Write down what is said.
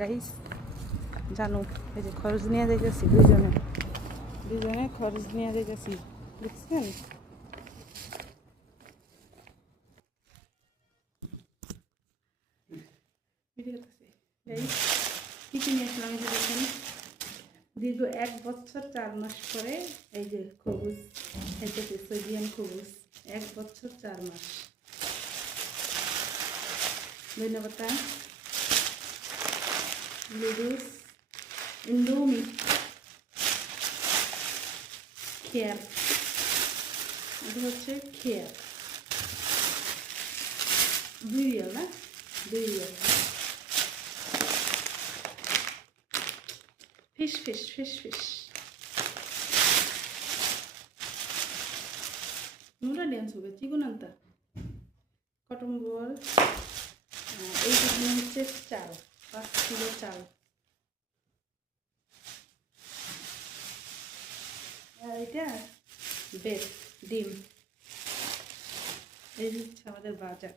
Guys জানো এই যে খরচ নিয়ে যাইতেছি দুজনে খরচ নিয়ে যাইতেছি বুঝছেন। কি কিনে আসলাম এই যে দেখেন, দীর্ঘ 1 বছর 4 মাস পরে এই যে খবুজ খাইতেছি, সোডিয়াম খবুজ 1 বছর 4 মাস। ধন্যবাদ। নুডলস, ইন্ডোমি, খেয়ার, এটা হচ্ছে খেয়ার 2 রিয়াল না 2 রিয়াল। ফিশ নোরা ড্যান্স হবে চিকন আনতা কটন বল। এই যেখানে হচ্ছে চাল 5 কিলো চাল, আর এটা ডিম। এই হচ্ছে আমাদের বাজার।